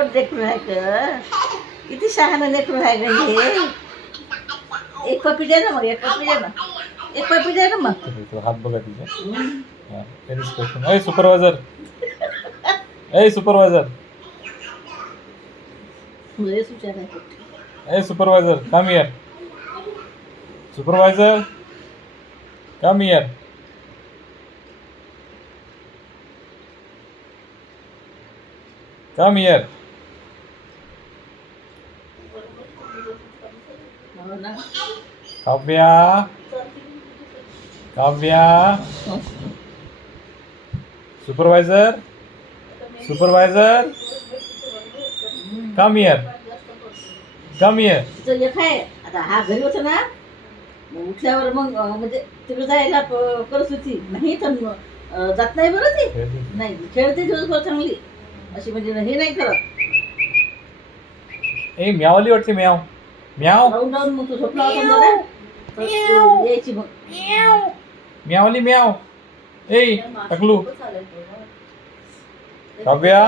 गोड लेकरू आहे ग. किती शहाणं लेकरू आहे ग हे. एक पपी दे ना मग, एक पपी दे ना, एक पपी दे ना मग. तो हात बघा तिचा. ए सुपरवायझर, ए सुपरवायझर, लय सुचार आहे. ए supervisor, come here. Supervisor, come here. Come here. हो ना. Kavya, Kavya. Supervisor, supervisor, come here, come here. तिचं एक आहे. आता हा घरी होता ना, मग उठल्यावर मग म्हणजे तिकडे जायला करत होती. नाही तर जात नाही बरं ती. नाही खेळते दिवसभर चांगली अशी, म्हणजे हे नाही करत. ए म्यावली वाटते, म्याव म्याव. राहून राहून मग तो झोपला होता जरा, तर यायची मग. म्यावली म्याव. ए टकलू. काव्या.